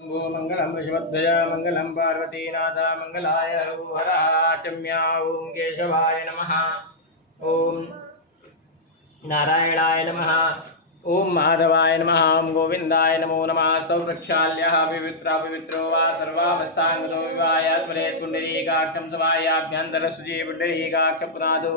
मंगलम शिवध्वजा मंगलम पार्वतीनाथ मंगलाय हरः चम्या ओं केशवाय नमः ओं नारायणाय नमः ओं माधवाय नमः ओं गोविंदाय नमो नमः स्तौ प्रक्षाल्यः पवित्रो वा सर्वावस्थांगतो विवाय स्मरेत् पुण्डरीकाक्षं समायाभ्यन्तरसुचि पुण्डरीकाक्ष पुनादु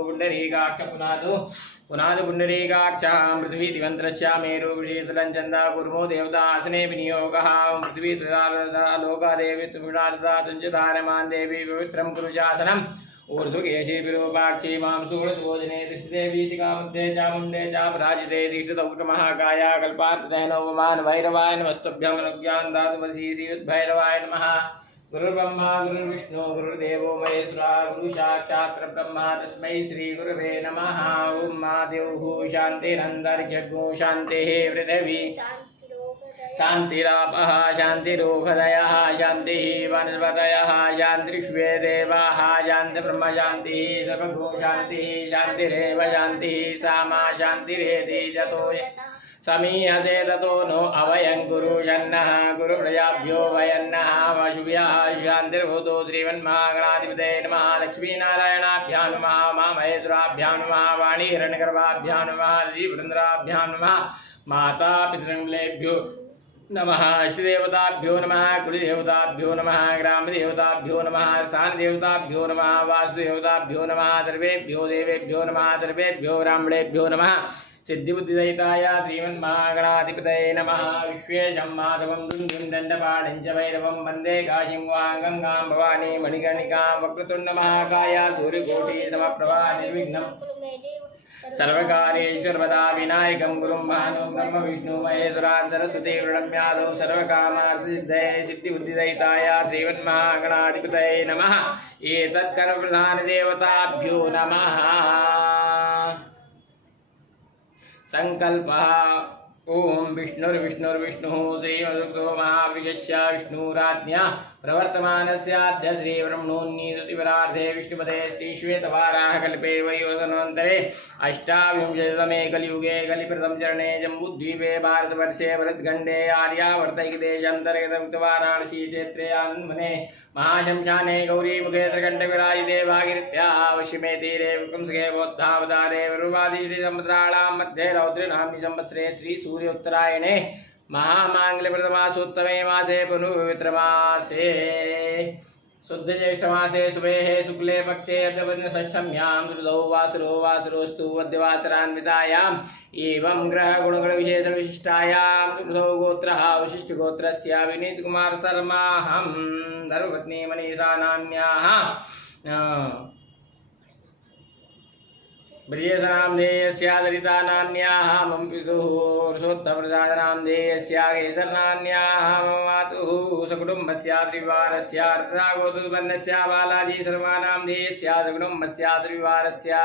पुण्डरीकाक्षः पृथ्वी दिवंतरस्य मेरु विशेषलञ्चन्दा कुर्मो देवता आसने विनियोगः पृथ्वी तदा लोकादेवी त्रिपुरार्धा तुञ्जधारमान् देवी पवित्रं कुरुजासनम् ऊर्ध्वकेशी विरूपाक्षी मां सूर्यभोजने तिष्ठदेवी शिखामध्ये चामुण्डे चापराजिते दीक्षितौष्टमहाकाया कल्पार्थनोपमान भैरवाय नमस्तभ्यं अनुज्ञां दातुमसि श्रीयुद्भैरवाय नमः गुरुर्ब्रह्मा गुरुर्विष्णु गुरुर्देवो महेश्वरा गुरुसाक्षात् परब्रह्म तस्मै श्रीगुरवे नमः ॐ महादेवः शान्तिरन्तरिक्षगो शान्तिः पृथिवी शान्तिरापः शान्तिरोपदयः शान्तिः वनस्पतयः शान्तिर्विश्वे देवाः शान्तिर्ब्रह्म शान्तिः सर्वगो शान्तिः शान्तिरेव शान्तिः सामा शान्तिरेति जतो समीहसे ततो नो अवयं गुरुजन्नः गुरुप्रजाभ्यो वयन्नः वशुभ्यः शान्तिर्भूतो श्रीमन्महागणाधिपते नमः लक्ष्मीनारायणाभ्यां नमः महामहेश्वराभ्यां नमः वाणीहिरण्यगर्भाभ्यां नमः श्रीवृन्द्राभ्यां नमः माता पितृभ्यो नमः इष्टदेवताभ्यो नमः कुलदेवताभ्यो नमः ग्रामदेवताभ्यो नमः स्थानदेवताभ्यो नमः वासुदेवताभ्यो नमः सर्वेभ्यो देवेभ्यो नमः सर्वेभ्यो ब्राह्मणेभ्यो नमः सिद्धिबुद्धिसहिताय श्रीमन्महागणाधिपतये नमः विश्वेशं माधवं दुन्दुं दण्डपाणिं च भैरवं वन्दे काशीं गुहां गङ्गां भवानी मणिकर्णिकां वक्रतुण्डमहाकाय सूर्यकोटिसमप्रभा निर्विघ्नं सर्वकार्येष्वदा विनायकं गुरुं भानुं ब्रह्म विष्णु महेश्वरान् सरस्वती प्रणम्यादौ सर्वकामार्थसिद्धये सिद्धिबुद्धिसहिताय श्रीमन्महागणाधिपतये नमः एतत्कर्मप्रधानदेवताभ्यो नमः संकल्पः ओम विष्णुर्विष्णुर्विष्णुः श्रीमदुक्तो महावृषस्य विष्णुराज्ञा प्रवर्तमानस्याद्य श्रीब्रह्मणोन्नीतिपरार्धे विष्णुपदे श्रीश्वेतवाराहकल्पे वयोसनोन्तरे अष्टाविंशतितमे कलियुगे कलिप्रथम चरणे जम्बूद्वीपे भारतवर्षे भरतखण्डे आर्यावर्तैकदेशान्तर्गतं वाराणसी क्षेत्रे आनन्दवने महाशंशाने गौरीमुखे त्रिकण्ठविराजिते भागीरथ्यावश्यमे तीरे पुंसके बौद्धावतारे वरुवादी श्रीसमुद्राणां मध्ये रौद्रनाम्नि संवत्सरे श्री सूर्य उत्तरायणे महामांगल्यप्रथमासोत्तमे मासे पुनर्पवित्रमासे शुद्ध ज्येष्ठमासे शुभेः शुक्ले पक्षे षष्ठम्यां श्रुतौ वासरोस्तु वद्यवासरान्वितायाम् एवं ग्रहगुणगणविशेषविशिष्टायां श्रुतौ गोत्रः वशिष्ठगोत्रस्य विनीतकुमार शर्माहं धर्मपत्नी मनीषा नाम्न्याः ब्रजेशनामधेयस्या दलिता नान्याः मम पितुः पुरुषोत्तमप्रसादनामधेयस्या केशरनान्याः मम मातुः सकुटुम्बस्या त्रिवारस्या अर्थसागोत्पन्नस्या बालाजी शर्मानामधेयस्या सकुटुम्बस्या त्रिवारस्या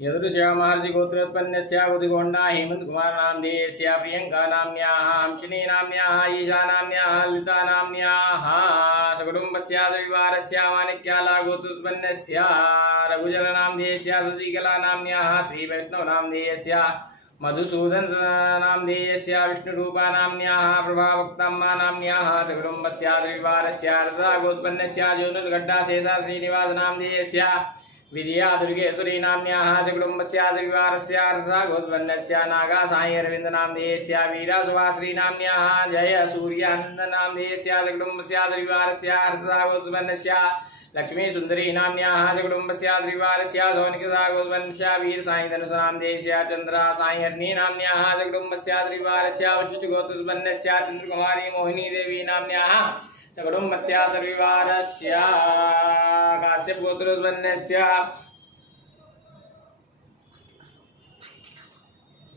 यदुर्या महर्षि गोत्रोत्पन्नस्या बुद्धिगोंडा हेमंत कुमार नामधेयस्या प्रियंका नाम्न्याः हंसिनी नाम्न्याः ईशा नाम्न्याः ललिता नाम्न्याः सकुटुम्बस्या त्रिवारस्या माणिक्याला गोत्रोत्पन्नस्या रघुजन नामधेयस्या शशिकला नाम्न्याः श्रीवैष्णव नामधेयस्या मधुसूदन नामधेयस्या विष्णुरूपा नाम्न्याः प्रभावक्तम्मा नाम्न्याः सकुटुम्बस्या त्रिवारस्या रथागोत्पन्नस्या ज्योतिर्गड्डा शेषा श्रीनिवास नामधेयस्या विजया दुर्गेश्वरी नाम्न्याः सकुटुम्बस्या त्रिवारस्या रथागोत्पन्नस्या नागा साई अरविंद नामधेयस्या वीरा सुभाश्री नाम्न्याः जय सूर्यानंद नामधेयस्या सकुटुम्बस्या त्रिवारस्या रथागोत्पन्नस्या लक्ष्मी सुंदरी नाम्न्याः सकुटुम्बस्या त्रिवारस्या सौनिकसागोत्पन्नस्या वीर साई धनुष नामधेयस्या चंद्रा साई हरिणी नाम्न्याः सकुटुम्बस्या त्रिवारस्या वशिष्ठगोत्रोत्पन्नस्या चंद्रकुमारी मोहिनी देवी नाम्न्याः सकुटुम्बस्या त्रिवारस्या काश्यपगोत्रोत्पन्नस्या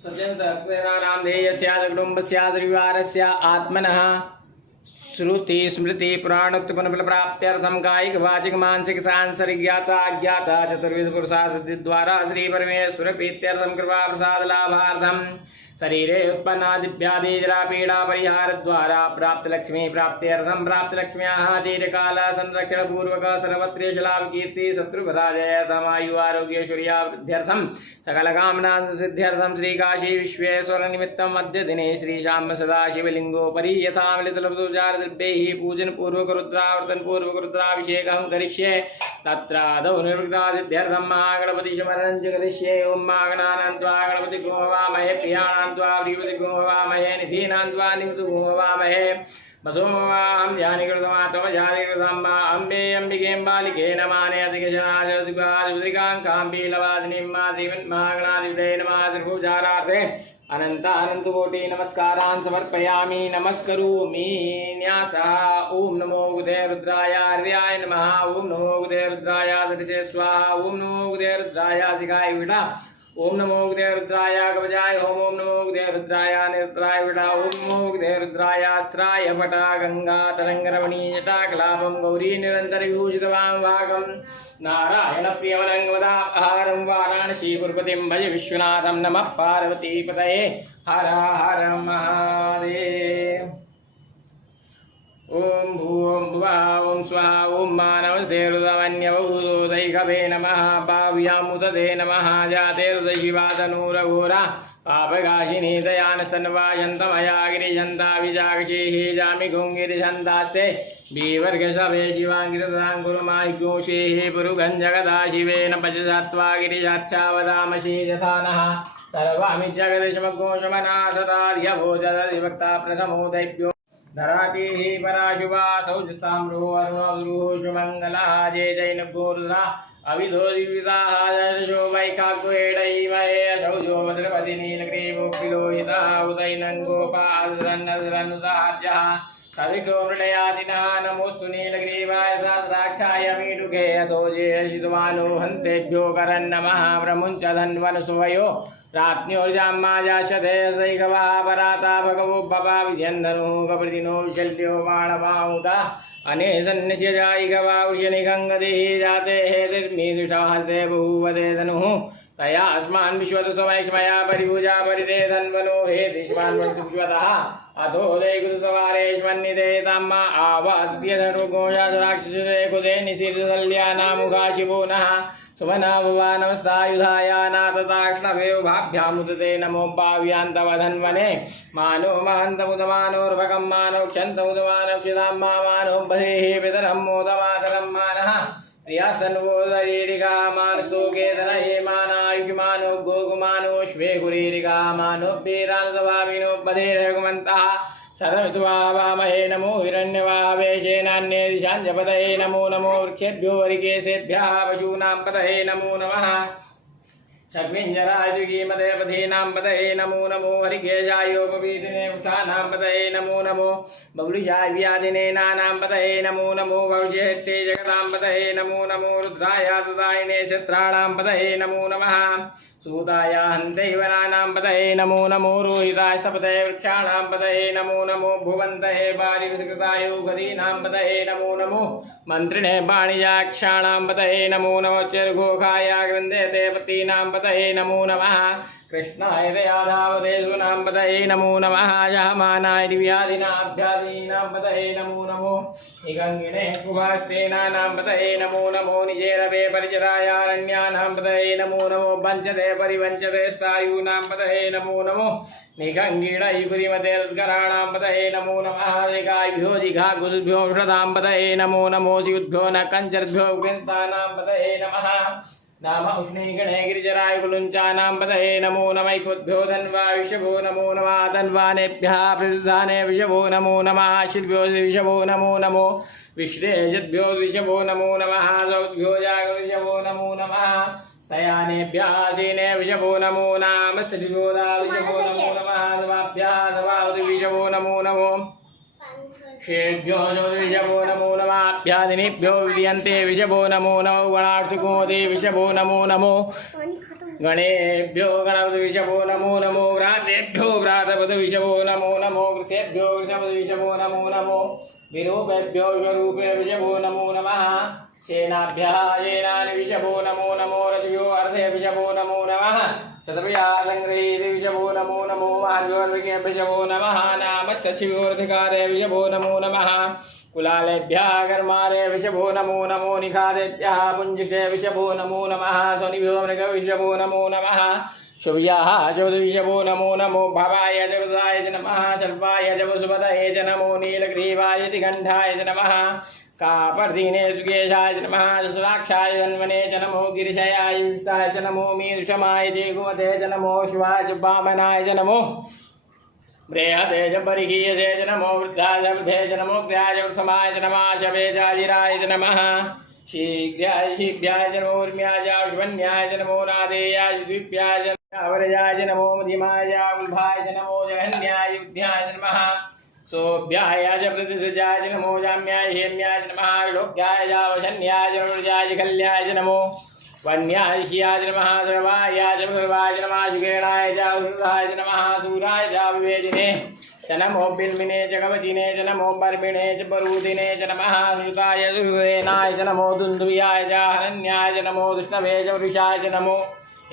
सत्यं सहस्रेण नामधेयस्या सकुटुम्बस्या त्रिवारस्या आत्मनः श्रुति स्मृति पुराणोक्त पुनः प्राप्त्यर्थम कायिक वाचिक मानसिक सांसरिक ज्ञाता अज्ञाता चतुर्विध पुरुषार्थ सिद्धि द्वारा श्री परमेश्वर प्रीत्यर्थम कृपा प्रसाद लाभार्थम शरीरे उत्पन्नादिभ्यादिजरा पीड़ा परिहार द्वारा प्राप्त लक्ष्मी प्राप्त्यर्थम प्राप्त लक्ष्म्याः चिरकाल संरक्षण पूर्वक सर्वत्र लाभ कीर्ति शत्रुपराजयर्थम आयु आरोग्य ऐश्वर्यावृद्ध्यर्थम सकल कामना सिद्ध्यर्थम श्री काशी विश्वेश्वर निमित्तम अद्य दिने श्री श्याम सदाशिवलिंगोपरि यथा मिलितलब्धोपचार द्रव्यैः पूजन पूर्वक रुद्रावर्तन पूर्वक रुद्राभिषेकं करिष्ये तत्रादौ निर्विघ्ना सिद्ध्यर्थम महागणपति स्मरणं च करिष्ये ओम महागणानान्त्वा गणपति गोहवामहे प्रियाणान्त्वा प्रियपति गोहवामहे निधीनान्त्वा निमित्त गोहवामहे वसोमवाहं ध्यानिकृतमा तव ध्यानिकृतं मा अम्बे अम्बिकें बालिके नमाने अधिकशनाशुकाशुद्रिकाङ्काम्बीलवासिनीं मा श्रीमन्महागणाधिपतये नमः सर्वोपचारार्थे अनन्तकोटि नमस्कारान् समर्पयामि नमस्करोमि न्यासः ओम नमो गुदे रुद्राय हृदयाय नमः ओम नमो गुदे रुद्राय सरिसे स्वाहा ओम नमो गुदे रुद्राय शिखाय विडा ओम नमो गुदे रुद्राय कवचाय ओम नमो गुदे रुद्राय नेत्राय विडा ओम नमो गुदे रुद्राय अस्त्राय पटा गंगा तरंगरमणी जटाकलापं गौरी निरंतर विभूषितवां भागं नारायण प्रियवरंगवदाहारं वाराणसी पुरपतिं भज विश्वनाथं नमः पार्वतीपतये हर हर महादेव ओम भूम भुवः ओम स्वाहा ओम मानवसेरुदमन्यवभूतैकवे नमः भाव्यामुदते नमः जातेर्दशिवातनूरघोरा पापकाशिनी दयानस्तन्वायन्तमया गिरिजन्ता विजाक्षीः जामिगुङ्गिरिजन्तास्ते विवर्गसभे शिवाङ्गिरदाङ्कुरुमाहिघोषेः पुरुगं जगदा शिवेन पचसत्वा गिरिजाच्छावदामसि यथा नः सर्वामि जगदशमघोषमना सतार्यभोजदधिभक्ता प्रथमो दैव्यो धरातीः पराशुभा सौजस्ताम्रो अरुणो शुमङ्गलः जय जैन गोरुद्रा अविधो दिव्यताः दर्शो वैकाग्वेडैवहे सौजो भद्रपति नीलग्रीवोऽखिलोहितः उदैनन् गोपालरन्नरनुदार्यः सविष्टो मृडयादिनः नमोऽस्तु नीलग्रीवाय सहस्राक्षाय मीडुके यतो जेषितवानो हन्तेभ्यो करन्नमः प्रमुञ्च धन्वनसुवयो राज्ञोर्जामाजाशते सैकवः पराता भगवो बपा विजयन्धनुः कप्रतिनो विशल्यो बाणमाहुता अनेसन्निस्य जायिकवा वृषनिगङ्गतिः जाते हेतिर्मीदुषास्ते बहुवदे धनुः तया अस्मान् विश्वतसमैक्ष्मया परिभुजा परिते धन्वनो हेतिष्मान् विश्वतः अथो देकुतवारेष्मन्निते तम्मा आवाद्य सर्वघोषासराक्षसे कुते निशीर्षल्ल्यानामुखा शिवो नः सुमना भवा नमस्तायुधाया नातताक्ष्णवे भाभ्यामुदते नमो भाव्यान्तव धन्वने मानो महन्तमुदमानोर्भकं मानौ क्षन्तमुदमानौ क्षितां मानो बधेः पितरं मोदमातरं मानः प्रियास्तन्वोदरीरिका मानस्तोके धनये मानायुषमानो गोकुमानो श्वे गुरीरिका मानो वीरान्तभाविनो बधेरघुमन्तः सदमित्वा वामहे नमो हिरण्यवावेशेनान्ये दिशाञ्जपतये नमो नमो वृक्षेभ्यो वरिकेशेभ्यः पशूनां पतये नमो नमः शग्मिञ्जराजुगीमते पथीनां पतये नमो नमो हरिकेशायोपवीतिने वृथानां पतये नमो नमो बगुलिशाय व्याधिने नानां पतये नमो नमो भविष्यत्ते जगतां पतये नमो नमो रुद्राय तदायिने शत्राणां पतये नमो नमः सूताय हन्दैवनानां पतये नमो नमो रोहिताय सपतये वृक्षाणां पतये नमो नमो भुवन्तये बालिकृताय गरीनां पतये नमो नमो मन्त्रिणे वाणिजाक्षाणां पतये नमो नमो चिरघोखाय ग्रन्थेते पतीनां पतये नमो नमः कृष्णाय दयाधावदेशूनां पतये नमो नमः जहमानाय दिव्यादिनाभ्यादीनां पतये नमो नमो निगङ्गिणे कुभास्तेनानां पतये नमो नमो निजेरवे परिचरायारण्यानां पतये नमो नमो वञ्चते परिवञ्चते स्थायूनां पतये नमो नमो निगङ्गिणैकुरिमते तद्गराणां पतये नमो नमः दिगाभ्यो जिघाकुभ्यो वृषदां पतये नमो नमो शिवुद्भ्यो न कञ्चर्भ्यो वृन्तानां पतये नमः नाम उष्णीगणे गिरिजराय कुलुञ्चानां पतये नमो नमैकुद्भ्यो धन्वा विषभो नमो नमः धन्वानेभ्यः प्रतिधाने विषभो नमो नमः शिल्भ्यो विषभो नमो नमो विश्रेषद्भ्यो विषभो नमो नमः सौद्भ्यो जागृषभो नमो नमः शयानेभ्यः आसीने विषभो नमो नाम स्त्रिभ्यो विषभो नमो नमः समाभ्यः समाहुति विषभो नमो नमो शेभ्यो विषभो नमो नमाभ्यादिनेभ्यो विद्यन्ते विषभो नमो नमो गणार्थकोदे विषभो नमो नमो गणेभ्यो गणपति विषभो नमो नमो व्रातेभ्यो व्रातपति विषभो नमो नमो वृषेभ्यो वृषपति विषभो नमो नमो विरूपेभ्यो विषरूपे विषभो नमो नमः सेनाभ्यः येनानि विषभो नमो नमो रजयो अर्धे विषभो नमो नमः शतभ्या संगृहीते विषभो नमो नमो महार्घ्योर्विगे विषभो नमः नामस्तशिवोर्धिकारे विषभो नमो नमः कुलालेभ्यः कर्मारे विषभो नमो नमो निखादेभ्यः पुञ्जिके विषभो नमो नमः स्वनिभ्यो मृग विषभो नमो नमः शुभ्याः चौदविषभो नमो नमो भवाय चरुदाय च नमः सर्वाय च वसुपतये च नमो नीलग्रीवाय तिगण्ठाय च नमः कापर्दीने सुकेशाय च नमः सुराक्षाय धन्वने च नमो गिरिशयाय विष्टाय च नमो मीदृशमाय च गोमते च नमो शिवाय च वामनाय च नमो बृहते च परिगीयसे च नमो वृद्धाय च वृद्धे च नमो ग्र्याय च समाय च नमः शवेचाजिराय च नमः शीघ्राय शीघ्राय च नमो उर्म्याय च शिवन्याय च नमो नादेयाय च द्विप्याय च अवरजाय च नमो मधिमाय च उल्भाय च नमो जघन्याय युद्ध्याय च नमः सोभ्याय च प्रतिसृजाय च नमो जाम्याय हेम्याय च नमः विलोक्याय च वशन्याय च नमोजाय च कल्याय च नमो वन्याय शियाय च नमः सर्वाय च सर्वाय च नमः सुगेणाय च सुराय च नमः सूराय च विवेदिने च नमो बिल्मिने च कवचिने च नमो बर्मिणे च परूदिने च नमः सुताय च सुरेनाय च नमो दुन्दुभ्याय च हरण्याय च नमो दुष्णवे च वृषाय च नमो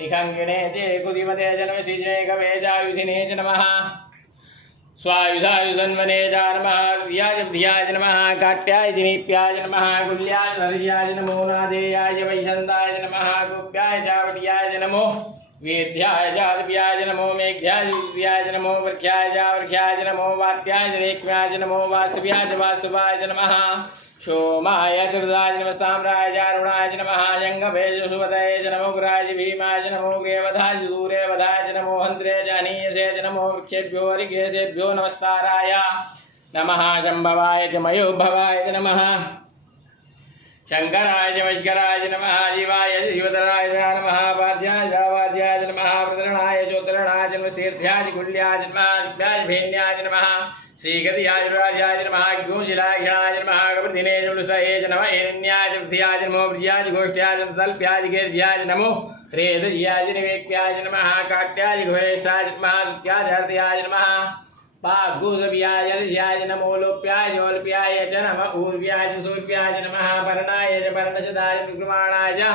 निखङ्गिने च कुदिमते च नमः श्रीजे कवे च युधिने च नमः स्वायुधायुधन्वने च नमः धियाय च धियाय च नमः काट्याय च नीप्याय च नमः कुल्याय च हर्ष्याय च नमो नादेयाय च वैशन्ताय च नमः गोप्याय च वट्याय च नमो वीर्याय च दिव्याय च नमो मेघ्याय च दिव्याय च नमो वृक्षाय च वृक्षाय च नमो वात्याय च रेक्ष्म्याय च नमो वास्तव्याय च वास्तवाय च नमः सोमाय च रुद्राय च नमः साम्राय च अरुणाय च नमः जङ्गभे च सुपतये च नमो गुराय च भीमाय च नमो ग्रेवधाय च दूरेवधाय च नमो हन्त्रे च अनीयसे च नमो वृक्षेभ्यो हरिकेशेभ्यो नमस्काराय नमः शम्भवाय च मयोभवाय च नमः शंकराय च वैष्कराय च नमः शिवाय च शिवतराय च नमः वाद्याय च वाद्याय च नमः प्रतरणाय च उत्तरणाय च नमः तीर्थ्याय च कुल्याय च नमः शिव्याय च भेन्याय च नमः श्रीगतियाय च राजाय च नमः गोशिलाय क्षणाय च नमः कपर्दिने च वृषये च नमः हिरण्याय च वृद्ध्याय च नमो वृज्याय च गोष्ठ्याय च तल्प्याय च गिर्ज्याय च नमो श्रेदज्याय च निवेक्याय च नमः काट्याय च घोरेष्ठाय च नमः सुत्याय च हृदयाय च नमः पागुसव्याय ऋष्याय च नमो लोप्याय जोल्प्याय च नमः ऊर्व्याय च सूर्व्याय च नमः पर्णाय च पर्णशदाय च विक्रमाणाय च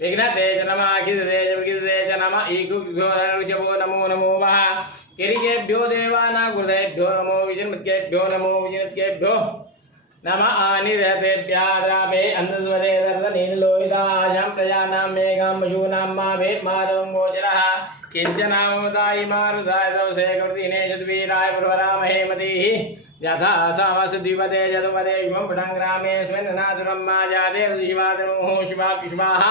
विघ्नते च नमः अखिलते च विघ्नते च नमः ईगुभ्यो ऋषभो नमो नमो वः किरिकेभ्यो देवानागुरुदेभ्यो नमो विजन्मत्केभ्यो नमो विजन्मत्केभ्यो नमः आनिरतेभ्यः द्रावे अन्धस्वरे दर्दनीलोहिताशां प्रजानां मेघां पशूनां मा भेद्मारं गोचरः किञ्चनामदायि मारुदाय दवसे कर्दिने शतवीराय प्रवरामहे मतिः यथा सामसुद्विपदे जतुपदे युवं पटङ्ग्रामे स्वेन्नाथुरं मा जाते शिवादनुः शिवाः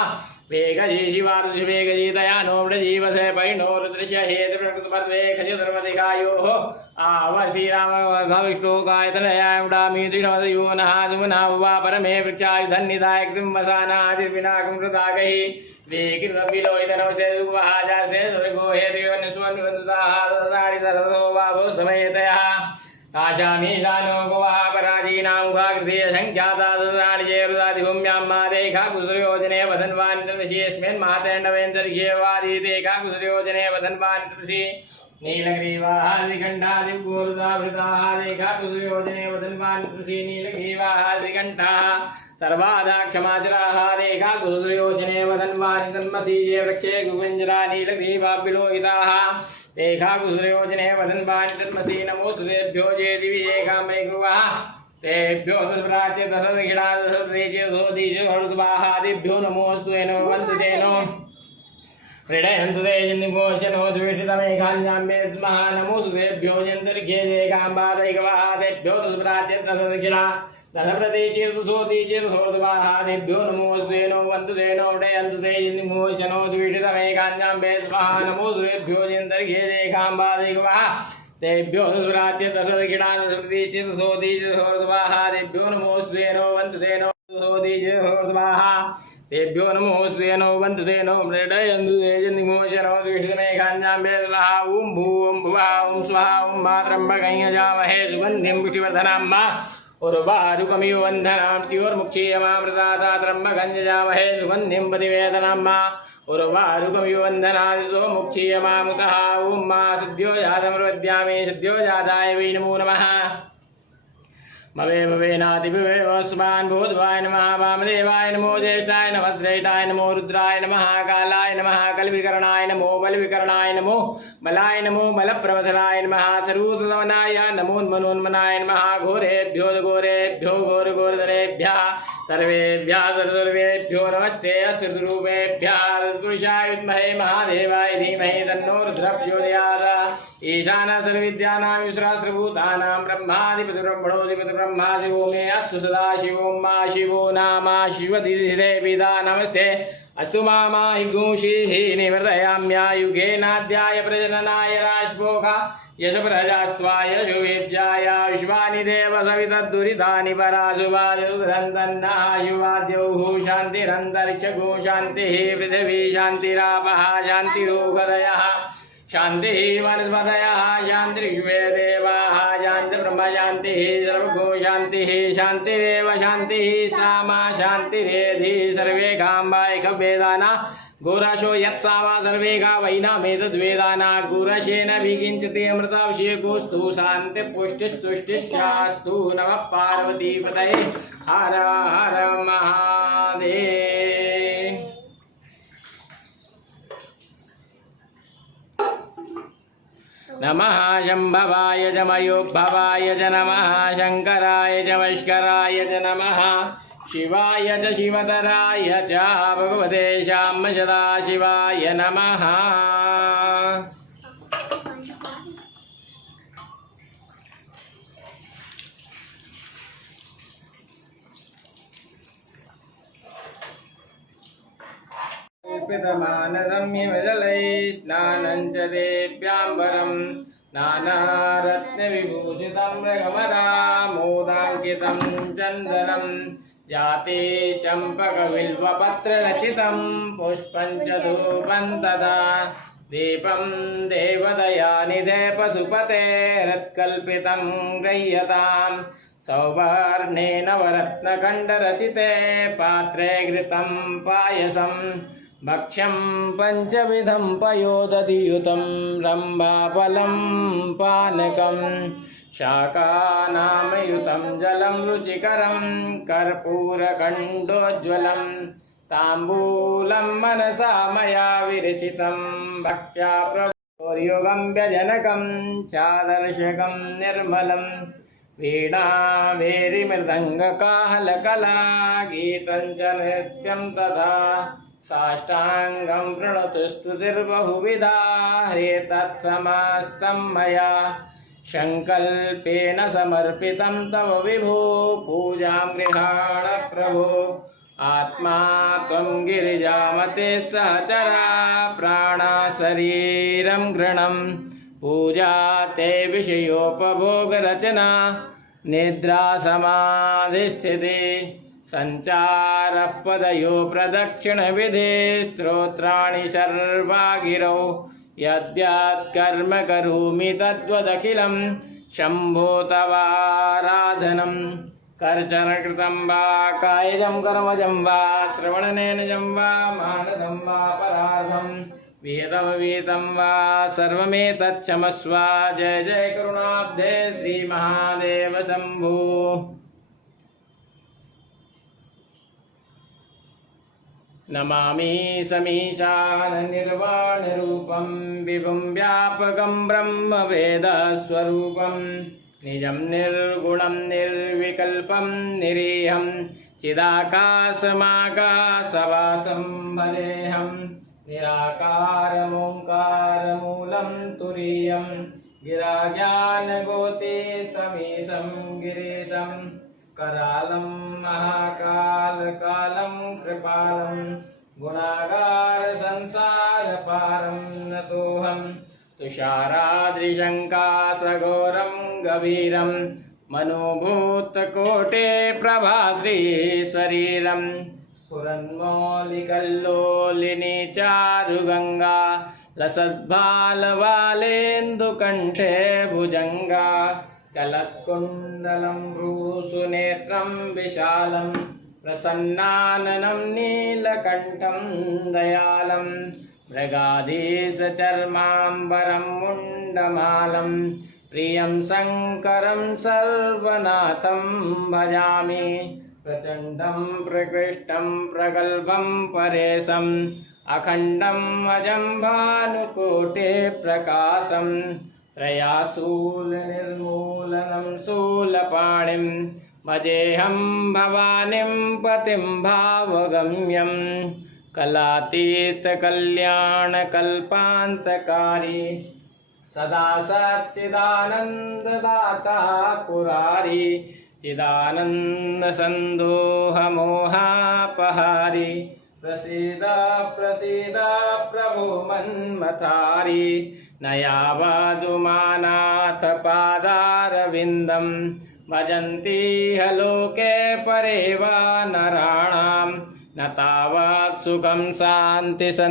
वेगजी शिवारुषिवेगजी तया नो व्रजीवसे पैनो रुद्रश्य हेतुप्रकृतपद्वे खजुधर्मधिकायोः आव श्रीराम भविष्णोकायतनयाय उडामि त्रिशमदयो नः सुमना वा परमे वृक्षायुधन्निधाय कृं वसानादिर्विनाकं कृताकैः श्रीकृतविलोहितनवसे सुगुवहाजासे स्वर्गो हेतयोन्यस्वन्वन्तताः दशाणि सरसो वा भोस्तमयतयः काशामीशानो गोवः पराजीनां उभाकृतीय संख्याता दशाणि चेरुदादिभूम्यां मादेखा कुसुरयोजने वधन्वानितर्षिस्मिन् मातेण्डवेन्दर्घ्येवादीतेखा कुसुरयोजने वधन्वानितर्षि नीलग्रीवाहादिकण्ठादिगोरुदाभृताः रेखा कुसुरयोजने वधन्वानितर्षि नीलग्रीवाहादिकण्ठाः सर्वादाक्षमाचराः रेखा कुसुरयोजने वधन्वानितन्मसि ये वृक्षे गुगञ्जरा नीलग्रीवाभिलोहिताः रेखा कुसुरयोजने वधन्वानितन्मसि नमो तुभ्यो जे दिवि एकां मेघुवः तेभ्यो दशप्राच्य दशदक्षिणा दशदेशे सोदीशो नमोऽस्तु येनो वन्दतेनो हृदयन्तु ते जन्निघोषनो द्वेषितमेघान्याम्बे नमो सुतेभ्यो जन्तर्घ्ये एकाम्बादैकवः तेभ्यो दशप्राच्य दशदक्षिणा दशप्रतीचेतुसोदीचेतुसोर्ध्वाहादिभ्यो नमोऽस्तु येनो वन्दतेनो हृदयन्तु ते जन्निघोषनो द्वेषितमेघान्याम्बे नमो सुतेभ्यो जन्तर्घ्ये एकाम्बादैकवः तेभ्यो दशप्राच्य दशदक्षिणा दशप्रतीचेतुसोदीचेतुसोर्ध्वाहादिभ्यो नमोऽस्तु येनो वन्दतेनो सोदीचेतुसोर्ध्वाः तेभ्यो नमोऽस्तु येनो वन्दतेनो मृडयन्तु ते जन्निघोषनो द्वेषितमेघान्याम्बे ॐ भूं भुवः ॐ स्वः ॐ मातरम्भगं यजामहे सुगन्धिं पुष्टिवर्धनां मा उर्वारुकमिव वन्धनां त्योर्मुक्षीयमामृताता त्र्यम्बकं यजामहे सुगन्धिं प्रतिवेदनां मा उर्वारुकमिव वन्धनादितो मुक्षीयमामुतः ॐ मा सद्यो जातमर्वद्यामि सद्यो जाताय वै नमो नमः मवे भवेनाति भवेस्मान् भूतवाय नमः वामदेवाय नमो ज्येष्ठाय नमः श्रेष्ठाय नमो रुद्राय नमः कालाय नमः कलविकरणाय नमो बलविकरणाय नमो बलाय नमो बलप्रवधनाय नमः सर्वोत्तमनाय नमोन्मनोन्मनाय नमः घोरेभ्यो घोरेभ्यो घोरघोरधरेभ्यः सर्वेभ्यः सर्वेभ्यो नमस्ते अस्तिरूपेभ्यः पुरुषाय विद्महे महादेवाय धीमहि तन्नो रुद्रः प्रचोदयात् ईशान सर्वविद्यानां सहस्रभूतानां ब्रह्माधिपतिर्ब्रह्मणोऽधिपतिर्ब्रह्मा शिवो मे अस्तु सदा शिवो मा शिवो नाम शिवतिथिरे पिता नमस्ते अस्तु माहि घूषिः निवर्तयाम्यायुगेनाद्याय प्रजननाय राजभोगा यशप्रजास्त्वाय शुभेज्याय विश्वानि देव सवितद्दुरितानि पराशुभायुधन्तन्नायुवाद्यौः शान्तिरन्तरिक्षगो शान्तिः पृथिवी शान्तिरापः शान्तिरोगदयः शान्तिः वनस्पतयः शान्तिर्युवे देवाः शान्तिर्ब्रह्म शान्तिः सर्वगो शान्तिः शान्तिरेव शान्तिः सामा शान्तिरेधि सर्वे गाम्बायकवेदाना गोराशो यत्सामा सर्वे गा वैनामेतद्वेदाना गोरशेन विकिञ्चते अमृताभिषेकोऽस्तु शान्तिपुष्टिस्तुष्टिश्चास्तु नमः पार्वतीपतये हर हर महादेव। नमः शम्भवाय च मयोद्भवाय च नमः शङ्कराय च वैष्कराय च नमः शिवाय च शिवतराय च भगवते श्याम सदाशिवाय नमः। स्नानं च देव्याम्बरं नानारत्नविभूषितं मृगमरामोदाङ्कितं चन्दनं जाते चम्पकबिल्वपत्ररचितं पुष्पं च धूपं तथा दीपं देवदयानिधे पशुपतेरत्कल्पितं गृह्यतां सौवर्णेन नवरत्नखण्डरचिते पात्रे घृतं पायसं भक्ष्यं पञ्चविधं पयोदधियुतं रम्भाफलं पानकं शाकानामयुतं जलं रुचिकरं कर्पूरखण्डोज्ज्वलं ताम्बूलं मनसा मया विरचितं भक्त्या प्रभोर्युगं व्यजनकं चादर्शकं निर्मलं वीणा वेरिमृदङ्गकाहलकला गीतं च नृत्यं तथा साष्टाङ्गं प्रणुतु स्तुतिर्बहुविधा ह्रेतत्समस्तं मया संकल्पेन समर्पितं तव विभो पूजां गृहाण प्रभो आत्मा त्वं गिरिजामते सहचरा प्राणा शरीरं घृणं पूजा ते विषयोपभोगरचना निद्रा समाधिस्थिति संचारः पदयो प्रदक्षिणविधि स्तोत्राणि सर्वा गिरौ यद्यत् कर्म करोमि तद्वदखिलं शम्भो तवाराधनं करचरणकृतं वा कायजं कर्मजं वा श्रवणनेनजं वा मानसं वा परार्थं वेदमवेदं वा सर्वमेतच्छमस्व जय जय करुणाब्धे श्रीमहादेव शम्भो। नमामि समीशाननिर्वाणरूपं विभुं व्यापकं ब्रह्मवेदस्वरूपं निजं निर्गुणं निर्विकल्पं निरीहं चिदाकाशमाकाशवासं भजेऽहं निराकारमोङ्कारमूलं तुरीयं गिराज्ञानगोतीतमीशं गिरीशं करालं महाकालकालं कृपालं गुणागार संसारपारं नतोऽहं तुषाराद्रिशङ्कासघोरं गभीरं मनोभूतकोटे प्रभाश्री शरीरं स्फुरन्मौलिकल्लोलिनी चारुगङ्गा लसद्बालबालेन्दुकण्ठे भुजङ्गा चलत्कुण्डलं भ्रूसुनेत्रं विशालं प्रसन्नाननं नीलकण्ठं दयालं मृगाधीशचर्माम्बरं मुण्डमालं प्रियं शङ्करं सर्वनाथं भजामि प्रचण्डं प्रकृष्टं प्रगल्भं परेशम् अखण्डम् अजं भानुकोटिप्रकाशं त्रयाशूलनिर्मूलनं शूलपाणिं भजेऽहं भवानीं पतिं भावगम्यं कलातीतकल्याणकल्पान्तकारी सदा सच्चिदानन्ददाता पुरारी चिदानन्दसन्दोहमोहापहारी प्रसीद प्रसीद प्रभो मन्मथारी नयावादुमानाथ पादारविन्दं भजन्ति लोके परे वा नराणां न तावत् सुखं शान्तिसन्तापनाशं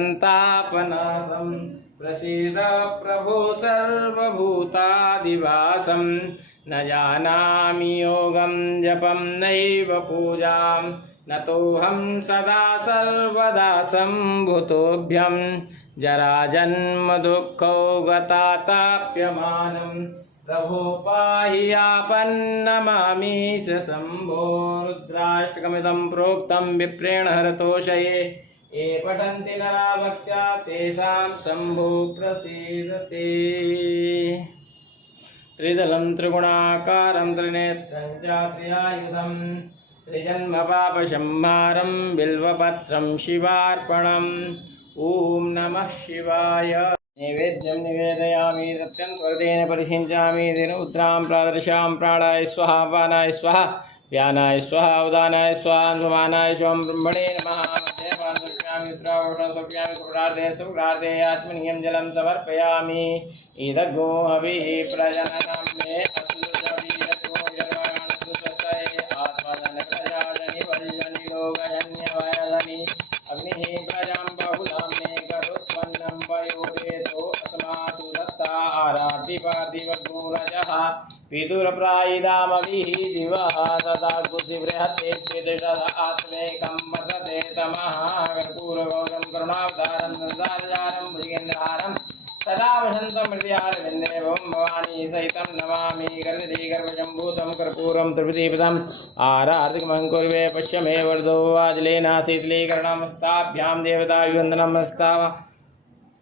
प्रसीद प्रभो सर्वभूतादिवासं न जानामि योगं जपं नैव पूजां नतोऽहं सदा सर्वदा सम्भुतोऽभ्यं जराजन्म दुःखौ गताताप्यमानं प्रभो पाहि आपन्नमामि स शम्भो रुद्राष्टकमिदं प्रोक्तं विप्रेण हरतोषये ये पठन्ति नरा भक्त्या तेषां शम्भो प्रसीदते त्रिदलं त्रिगुणाकारं त्रिनेत्रं च त्रियायुधं त्रिजन्मपापसंहारं बिल्वपत्रं शिवार्पणम् ॐ नमः शिवाय नैवेद्यं निवेदयामि सत्यं स्वर्देन परिषिञ्चामि दिनउद्रां प्रादर्शां प्राणाय स्वाहा पानाय स्वाहा व्यानाय स्वाहा उदानाय स्वाहा अनुमानाय स्वां ब्रह्मणे नमः देवान् समर्पयामि उत्तरावोषणं समर्पयामि सुप्रार्थे आत्मनीयं जलं समर्पयामि इदग्गो हविः प्रजननं मे असुरवीरतो जन्मानस्तु स्वस्ताय आत्मजन प्रजाजनि वल्लनि लोकजन्यवयजनि अग्निः प्रजां बहुलां मे करुत्वन्नं पयोदेतो अस्मातु दत्ता आराधिपादिवगोरजः विदुरप्रायिदामभिः दिवः सदा बुद्धिबृहते त्रिदश आत्मेकं वर्तते तमः कर्पूरगौरं करुणावतारं संसारजारं भुजगेन्द्रहारं सदा वसन्तं हृदयारविन्देवं भवानी सहितं नमामि गर्भजम्भूतं कर्पूरं त्रिपदीपदम् आराधिकमहं कुर्वे पश्य मे वर्धो वाजलेन शीतलीकरणमस्ताभ्यां देवताभिवन्दनमस्ताव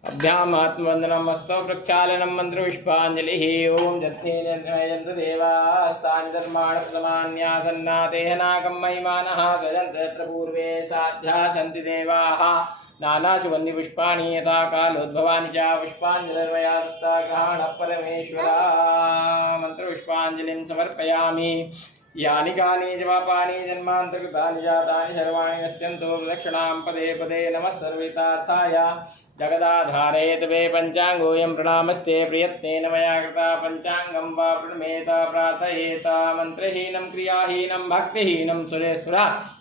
अभ्याम आत्मवंदनम अस्तौ प्रक्षालनम मंत्र पुष्पांजलि ओम जत्नेन देवास्तानि धर्माणि प्रथमान्यासन्नातेह नागं महिमानः सजन्तत्र पूर्वे साध्या सन्ति देवाः नानासुगन्धि पुष्पाणि यथा कालोद्भवानि च पुष्पाञ्जलिर्मया दत्ता ग्रहाणः परमेश्वरा मंत्र पुष्पांजलिं समर्पयामि यानि कानि जपानि जन्मान्तर्गतानि जातानि सर्वाणि नश्यन्तु प्रदक्षिणां पदे पदे नमः सर्वेतार्थाय जगदाधारयेत वे पञ्चाङ्गोऽयं प्रणामस्ते प्रयत्नेन मया कृता पञ्चाङ्गं वा प्रणमेत प्रार्थयेत मन्त्रहीनं क्रियाहीनं भक्तिहीनं सुरेश्वर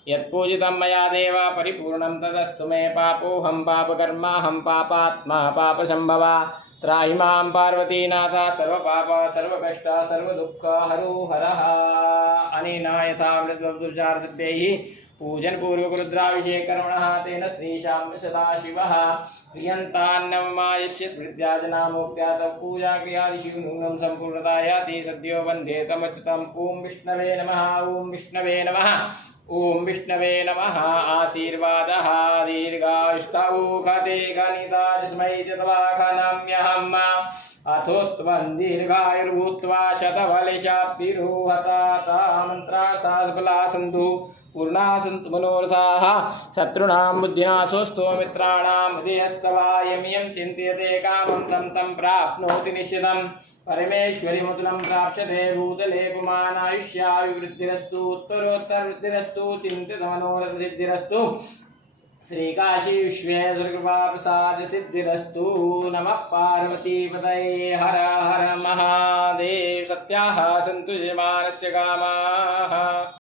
यत्पूजितं मया देव परिपूर्णं तदस्तु मे पापोऽहं पापकर्माहं पापात्मा पापसम्भवा त्राहि मां पार्वतीनाथ सर्वपाप सर्वकष्ट सर्वदुःख हरो हरः अनेन यथामृतद्वारद्वैः पूजन पूर्वक रुद्राभिषेकर्मणः तेन श्रीशाम्य सदाशिवः प्रियन्तान्नवमायस्य स्मृत्याजनामोक्त्या तव पूजा क्रियादिषु नूनं सम्पूर्णतायाति सद्यो वन्दे तमच्युतम् ॐ विष्णवे नमः ॐ विष्णवे नमः ॐ विष्णवे नमः आशीर्वादः दीर्घायुष्ठौखते खनितास्मै च तवाखनम्यहम् अथोत्वं दीर्घायुर्भूत्वा शतबलशाब्दिरुहता मन्त्रार्था सफला सन्तु पूर्णा सन्तु मनोरथाः शत्रूणां बुद्धिनाशोऽस्तु मित्राणां हृदयस्तवायमियं चिन्तयते कामं तं प्राप्नोति निश्चितं परमेश्वरीमुदलं प्राप्स्यते भूतले पुमानायुष्याभिवृद्धिरस्तु उत्तरोत्तरवृद्धिरस्तु चिन्तितमनोरथसिद्धिरस्तु श्रीकाशी विश्वेश्वरकृपा प्रसाद सिद्धिरस्तु नमः पार्वतीपतये हर हर महादेव सत्याः सन्तु यजमानस्य कामाः।